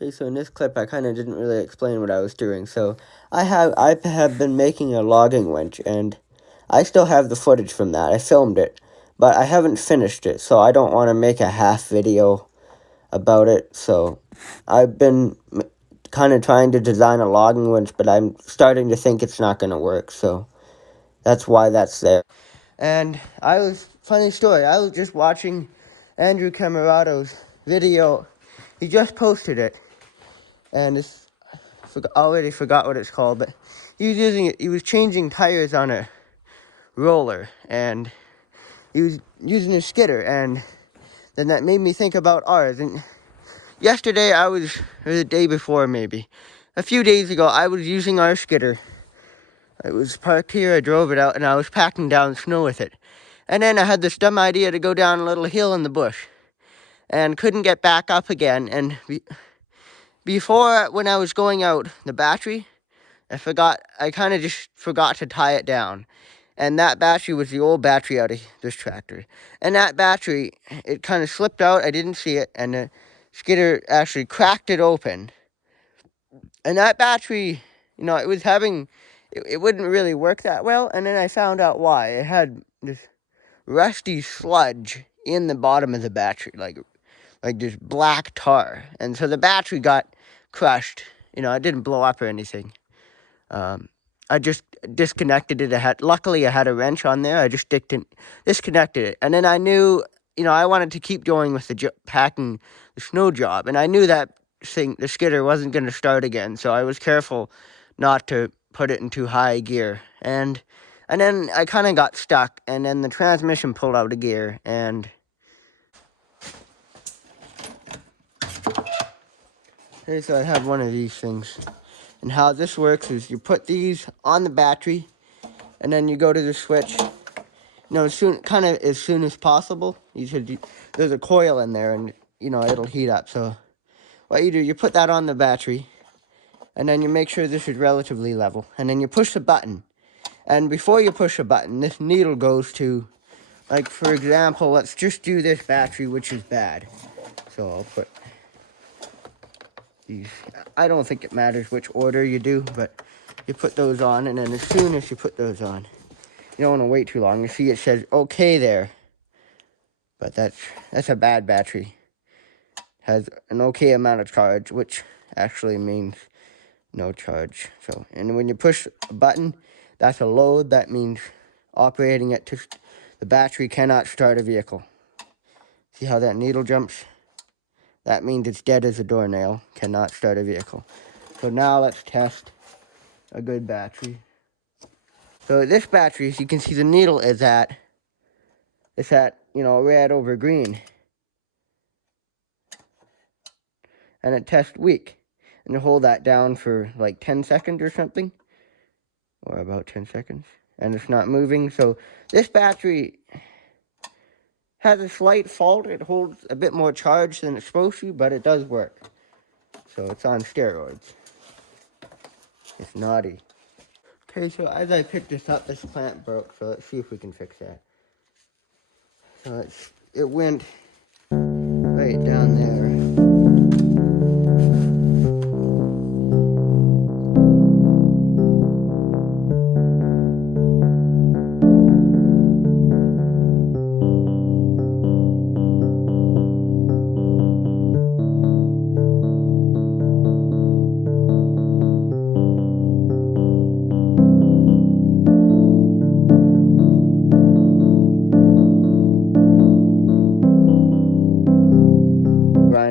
Okay, so in this clip, I kind of didn't really explain what I was doing. So I have been making a logging winch, and I still have the footage from that. I filmed it, but I haven't finished it, so I don't want to make a half video about it. So I've been kind of trying to design a logging winch, but I'm starting to think it's not going to work. So that's why that's there. And funny story, I was just watching Andrew Camerado's video. He just posted it, and already forgot what it's called, but he was changing tires on a roller, and he was using a skidder, and then that made me think about ours. And yesterday or the day before maybe, a few days ago, I was using our skidder. It was parked here, I drove it out, and I was packing down snow with it. And then I had this dumb idea to go down a little hill in the bush, and couldn't get back up again. And before, when I was going out, the battery, I kind of just forgot to tie it down. And that battery was the old battery out of this tractor. And that battery, it kind of slipped out, I didn't see it, and the skidder actually cracked it open. And that battery, it wouldn't really work that well. And then I found out why. It had this rusty sludge in the bottom of the battery, like this black tar. And so the battery got crushed. It didn't blow up or anything. I just disconnected it. Luckily, I had a wrench on there. I just disconnected it. And then I knew, I wanted to keep going with packing the snow job. And I knew that the skidder wasn't going to start again. So I was careful not to put it in too high gear. And then I kind of got stuck. And then the transmission pulled out of gear. And so I have one of these things. And how this works is you put these on the battery, and then you go to the switch. As soon as possible. There's a coil in there, and it'll heat up. So what you do, you put that on the battery, and then you make sure this is relatively level, and then you push the button. And before you push the button, this needle goes to, like, for example, let's just do this battery, which is bad. So I'll put these. I don't think it matters which order you do, but you put those on, and then as soon as you put those on, you don't want to wait too long. You see it says okay there, but that's a bad battery. Has an okay amount of charge, which actually means no charge. So, and when you push a button, that's a load. That means operating it the battery cannot start a vehicle. See how that needle jumps? That means it's dead as a doornail, cannot start a vehicle. So now let's test a good battery. So this battery, as you can see, the needle is at red over green. And it tests weak. And you hold that down for like 10 seconds or something. Or about 10 seconds. And it's not moving. So this battery has a slight fault. It holds a bit more charge than it's supposed to, but it does work. So it's on steroids. It's naughty. Okay, so as I picked this up, this clamp broke. So let's see if we can fix that. So it went right down there.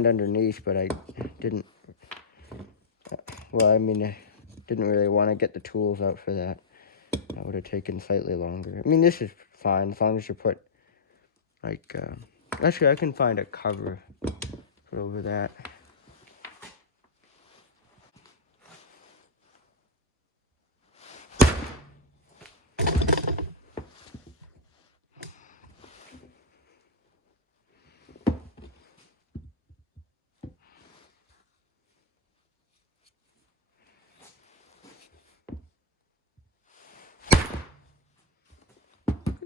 Underneath, but I didn't. I didn't really want to get the tools out for that. That would have taken slightly longer. This is fine as long as you put actually I can find a cover put over that.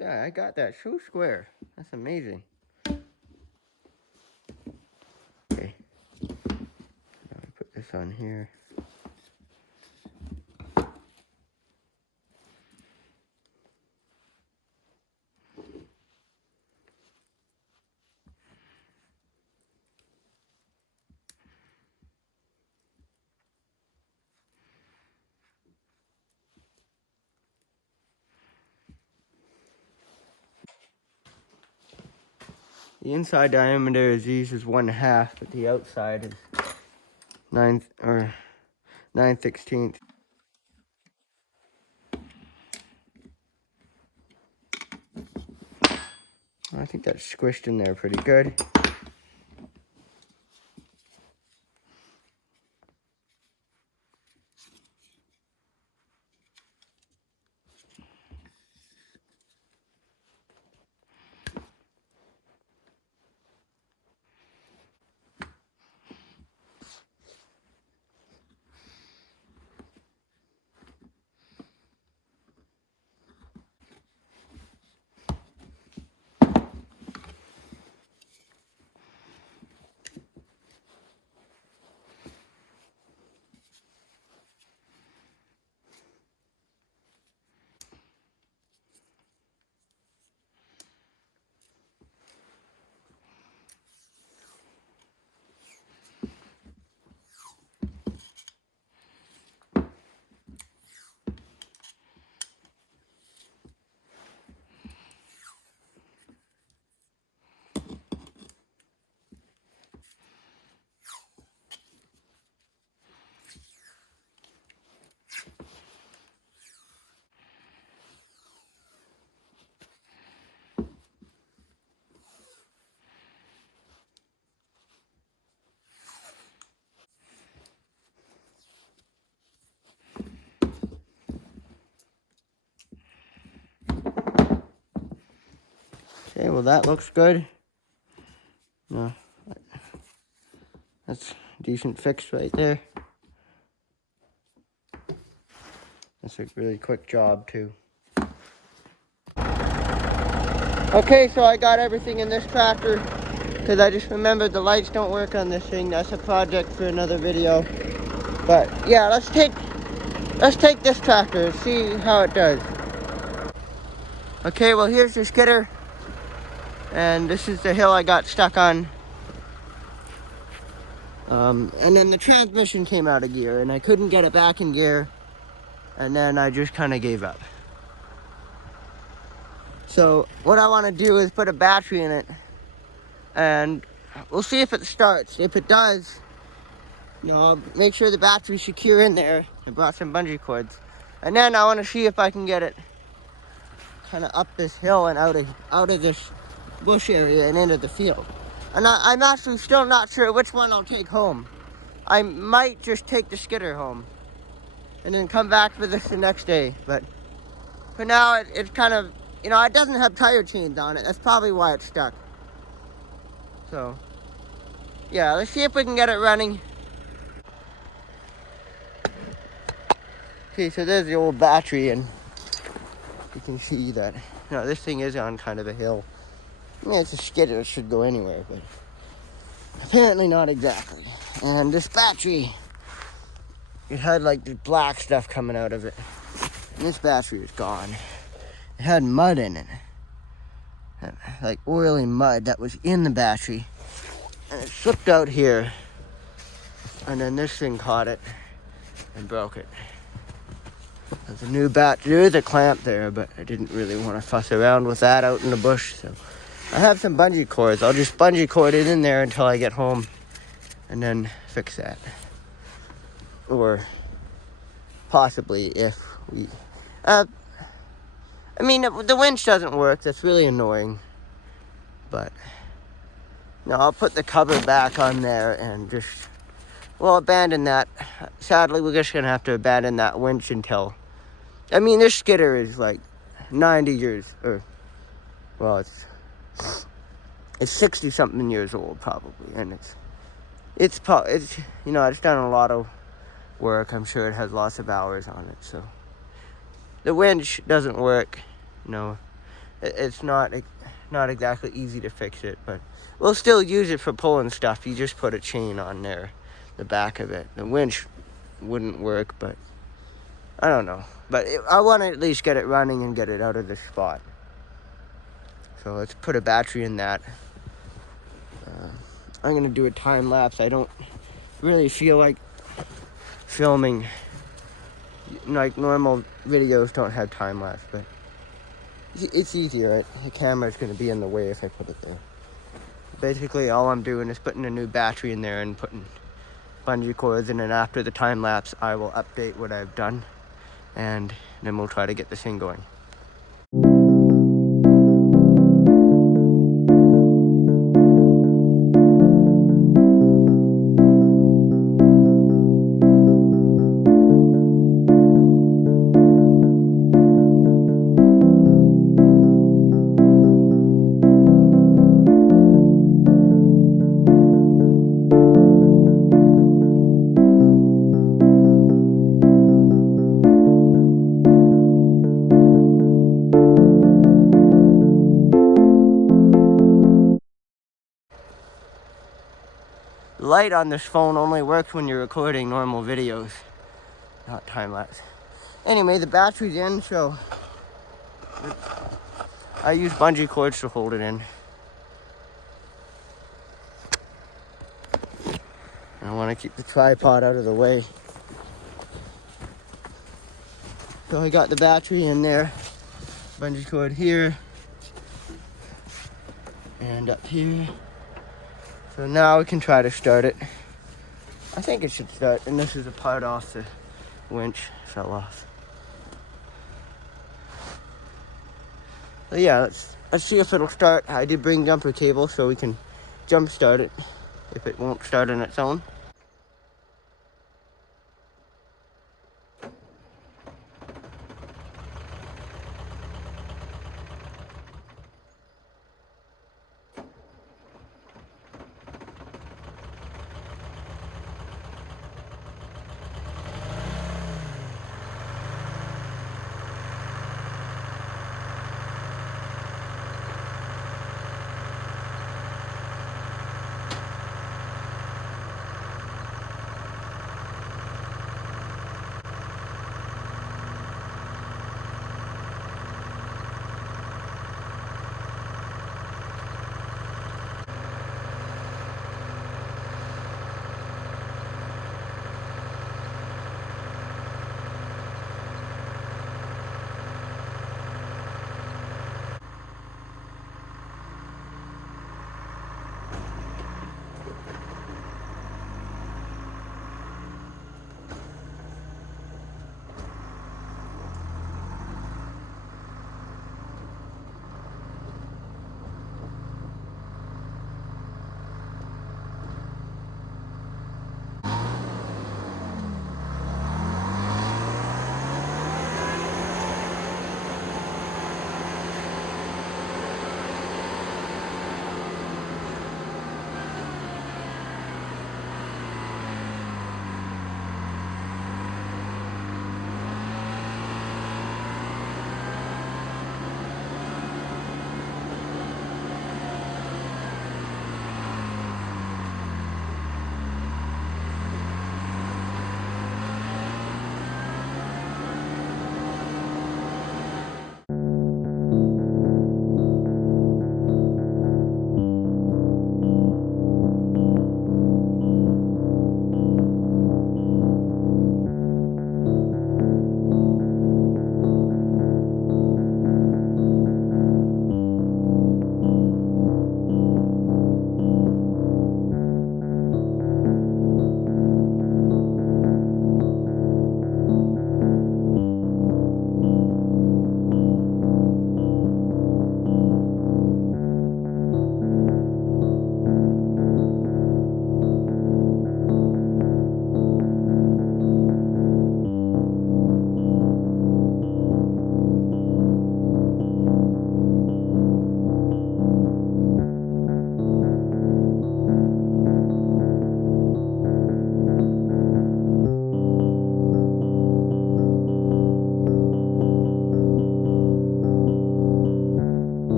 Yeah, I got that so square. That's amazing. Okay. Now I both on here. The inside diameter is these is 1/2, but the outside is 9/16. I think that's squished in there pretty good. Okay, well that looks good. No, that's decent fix right there. That's a really quick job too. Okay, so I got everything in this tractor because I just remembered the lights don't work on this thing. That's a project for another video. But yeah, let's take this tractor and see how it does. Okay, well here's the skidder, and this is the hill I got stuck on. And then the transmission came out of gear, and I couldn't get it back in gear, and then I just kind of gave up. So what I want to do is put a battery in it, and we'll see if it starts. If it does, I'll make sure the battery's secure in there. I brought some bungee cords, and then I want to see if I can get it kind of up this hill and out of this bush area and into the field. And I'm actually still not sure which one I'll take home. I might just take the skidder home and then come back for this the next day. But for now, it's kind of, it doesn't have tire chains on it. That's probably why it's stuck. So, yeah, let's see if we can get it running. Okay, so there's the old battery, and you can see that, this thing is on kind of a hill. I mean, it's a skidder, it should go anywhere, but apparently not exactly. And this battery, it had like the black stuff coming out of it. And this battery is gone. It had mud in it. Like oily mud that was in the battery. And it slipped out here. And then this thing caught it and broke it. There's a new battery. There is a clamp there, but I didn't really want to fuss around with that out in the bush, so I have some bungee cords. I'll just bungee cord it in there until I get home and then fix that. Or possibly if we... the winch doesn't work. That's really annoying. But, no, I'll put the cover back on there and just... Well, abandon that. Sadly, we're just going to have to abandon that winch until... this skidder is like 90 years, or... Well, it's 60-something years old, probably, and it's done a lot of work. I'm sure it has lots of hours on it, so the winch doesn't work. It's not exactly easy to fix it, but we'll still use it for pulling stuff. You just put a chain on there. the back of it. The winch wouldn't work, but I don't know. But I want to at least get it running and get it out of this spot. So let's put a battery in that. I'm going to do a time lapse. I don't really feel like filming. Like normal videos don't have time lapse, but it's easier. Right? The camera's going to be in the way if I put it there. Basically, all I'm doing is putting a new battery in there and putting bungee cords in, and after the time lapse, I will update what I've done, and then we'll try to get this thing going. The light on this phone only works when you're recording normal videos, not time-lapse. Anyway, the battery's in, so I use bungee cords to hold it in. I want to keep the tripod out of the way. So I got the battery in there, bungee cord here, and up here. So now we can try to start it. I think it should start, and this is a part off the winch, fell off. So yeah, let's see if it'll start. I did bring jumper cable so we can jump start it if it won't start on its own.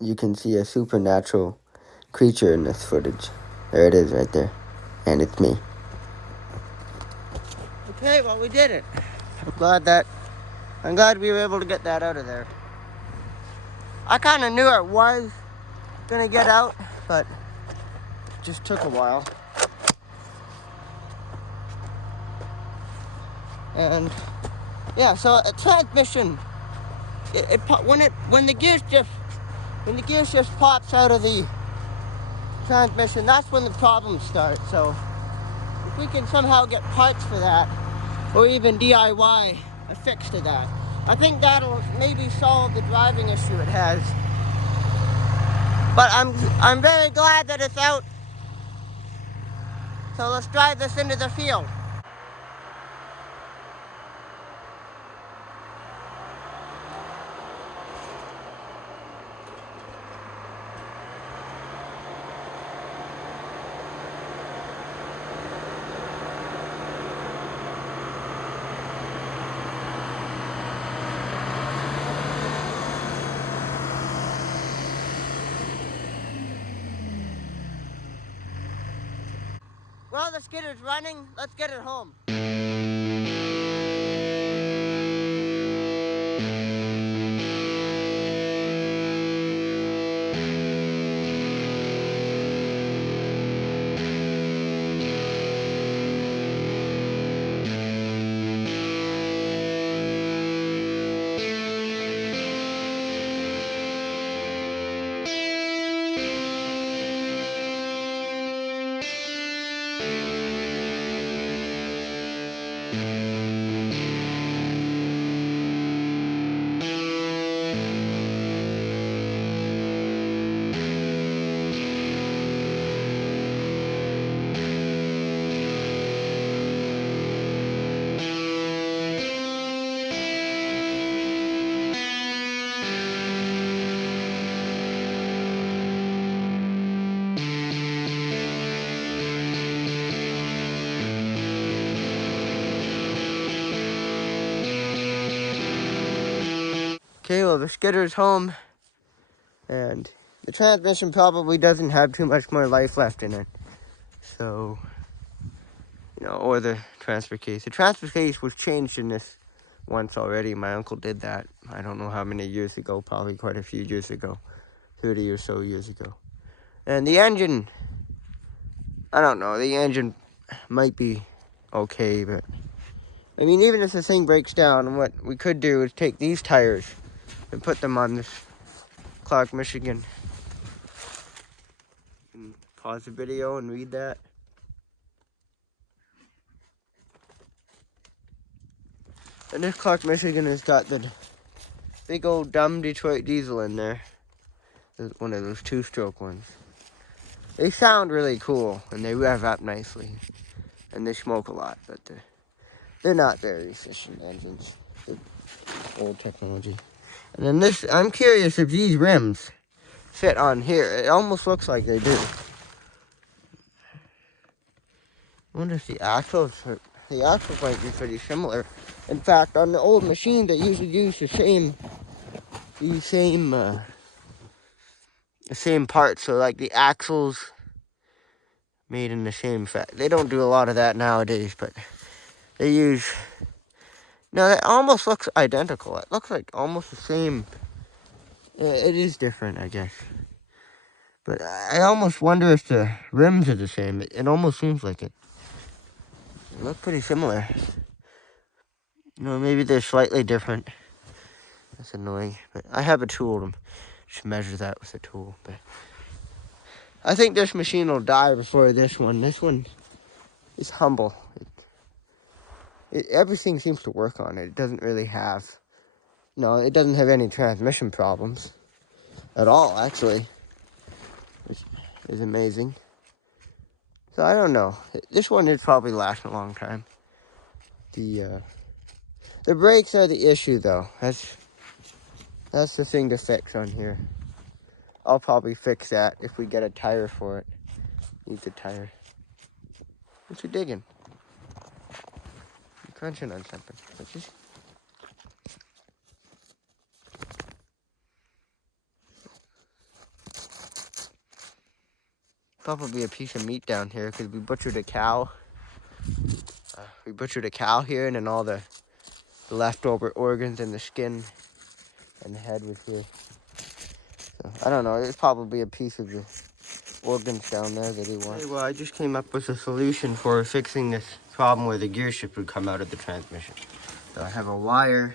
You can see a supernatural creature in this footage. There it is right there. And it's me. Okay, well, we did it. I'm glad we were able to get that out of there. I kind of knew it was gonna get out, but it just took a while. And yeah, so a transmission, when the gears just pops out of the transmission, that's when the problems start. So if we can somehow get parts for that, or even DIY a fix to that, I think that'll maybe solve the driving issue it has. But I'm very glad that it's out. So let's drive this into the field. Well, the skidder's running. Let's get it home. Okay, well, the skidder's home, and the transmission probably doesn't have too much more life left in it. So, or the transfer case. The transfer case was changed in this once already. My uncle did that. I don't know how many years ago, probably quite a few years ago, 30 or so years ago. And the engine, I don't know, the engine might be okay, but I mean, even if the thing breaks down, what we could do is take these tires and put them on this Clark, Michigan. You can pause the video and read that. And this Clark, Michigan has got the big old dumb Detroit diesel in there. One of those two-stroke ones. They sound really cool, and they rev up nicely. And they smoke a lot, but they're not very efficient engines. They're old technology. And then this, I'm curious if these rims fit on here. It almost looks like they do. I wonder if the axles might be pretty similar. In fact, on the old machine, they usually use the same parts. So like the axles made in the same They don't do a lot of that nowadays, but they use. No, that almost looks identical. It looks like almost the same. It is different, I guess. But I almost wonder if the rims are the same. It almost seems like it. They look pretty similar. Maybe they're slightly different. That's annoying. But I have a tool to measure that with a tool. But I think this machine will die before this one. This one is humble. Everything seems to work on it. It doesn't really have... No, it doesn't have any transmission problems. At all, actually. Which is amazing. So I don't know. This one would probably last a long time. The brakes are the issue, though. That's the thing to fix on here. I'll probably fix that if we get a tire for it. Needs a tire. What you digging? I'm crunching on something. probably a piece of meat down here because we butchered a cow. We butchered a cow here, and then all the leftover organs and the skin and the head was here. So I don't know. There's probably a piece of the organs down there that he wants. Okay, well, I just came up with a solution for fixing this problem where the gear shift would come out of the transmission. So I have a wire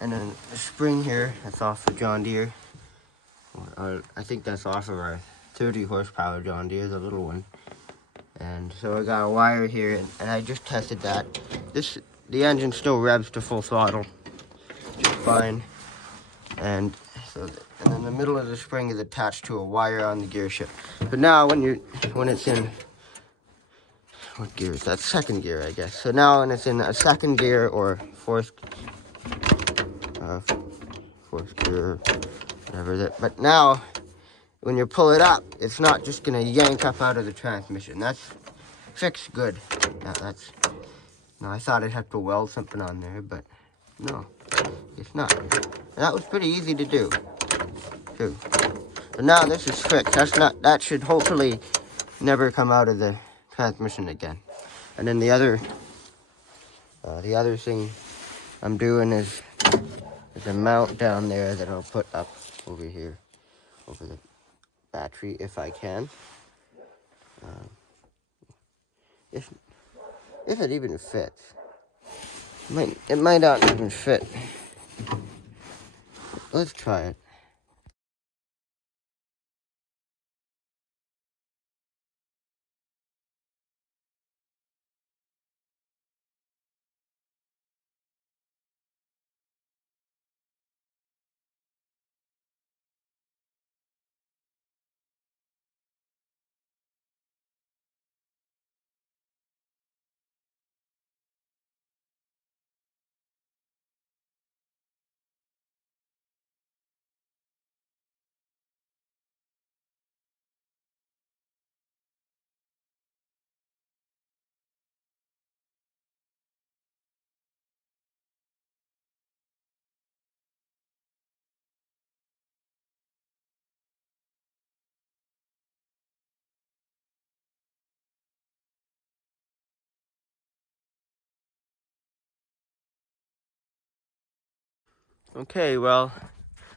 and then a spring here that's off the John Deere. I think that's off of our 30 horsepower John Deere, the little one. And so I got a wire here, and I just tested that. The engine still revs to full throttle, just fine. And then the middle of the spring is attached to a wire on the gear shift. But now when it's in, what gear is that? Second gear, I guess. So now when it's in a second gear or fourth gear, whatever. But now when you pull it up, it's not just gonna yank up out of the transmission. That's fixed good. No, I thought I'd have to weld something on there, but no, it's not. And that was pretty easy to do, too. But now this is fixed. That should hopefully never come out of the transmission again. And then the other thing I'm doing is a mount down there that I'll put up over here, over the battery if I can. If it even fits. It might not even fit. Let's try it. Okay, well,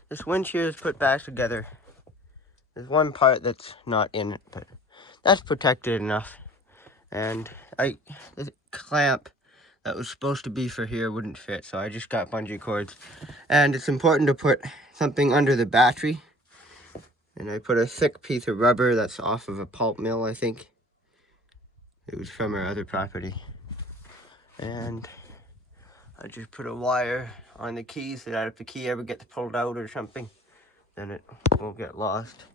this winch here is put back together. There's one part that's not in it, but that's protected enough. And the clamp that was supposed to be for here wouldn't fit, so I just got bungee cords. And it's important to put something under the battery. And I put a thick piece of rubber that's off of a pulp mill, I think. It was from our other property. And I just put a wire on the key so that if the key ever gets pulled out or something, then it won't get lost.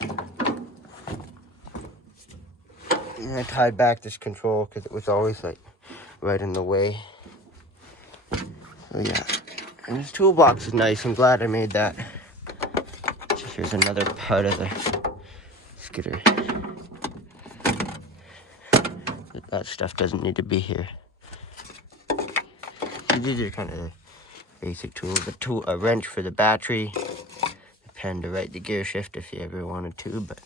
And I tied back this control because it was always like right in the way. So yeah, and this toolbox is nice. I'm glad I made that. So here's another part of the skidder. That stuff doesn't need to be here. These are kind of basic tools. A wrench for the battery, a pen to write the gear shift if you ever wanted to, but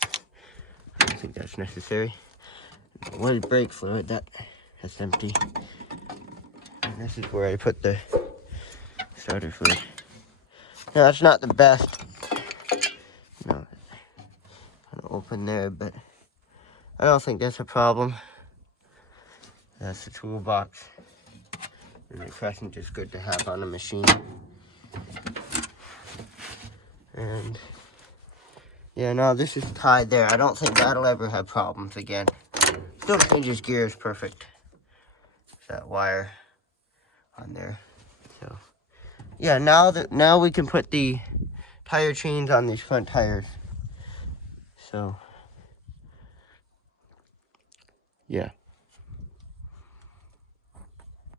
I don't think that's necessary. One brake fluid, that's empty. And this is where I put the starter fluid. Now that's not the best. No, kind of open there, but I don't think that's a problem. That's the toolbox. And the crescent is good to have on a machine. And yeah, now this is tied there. I don't think that'll ever have problems again. Still changes gears perfect. That wire on there. So yeah, now we can put the tire chains on these front tires. So yeah.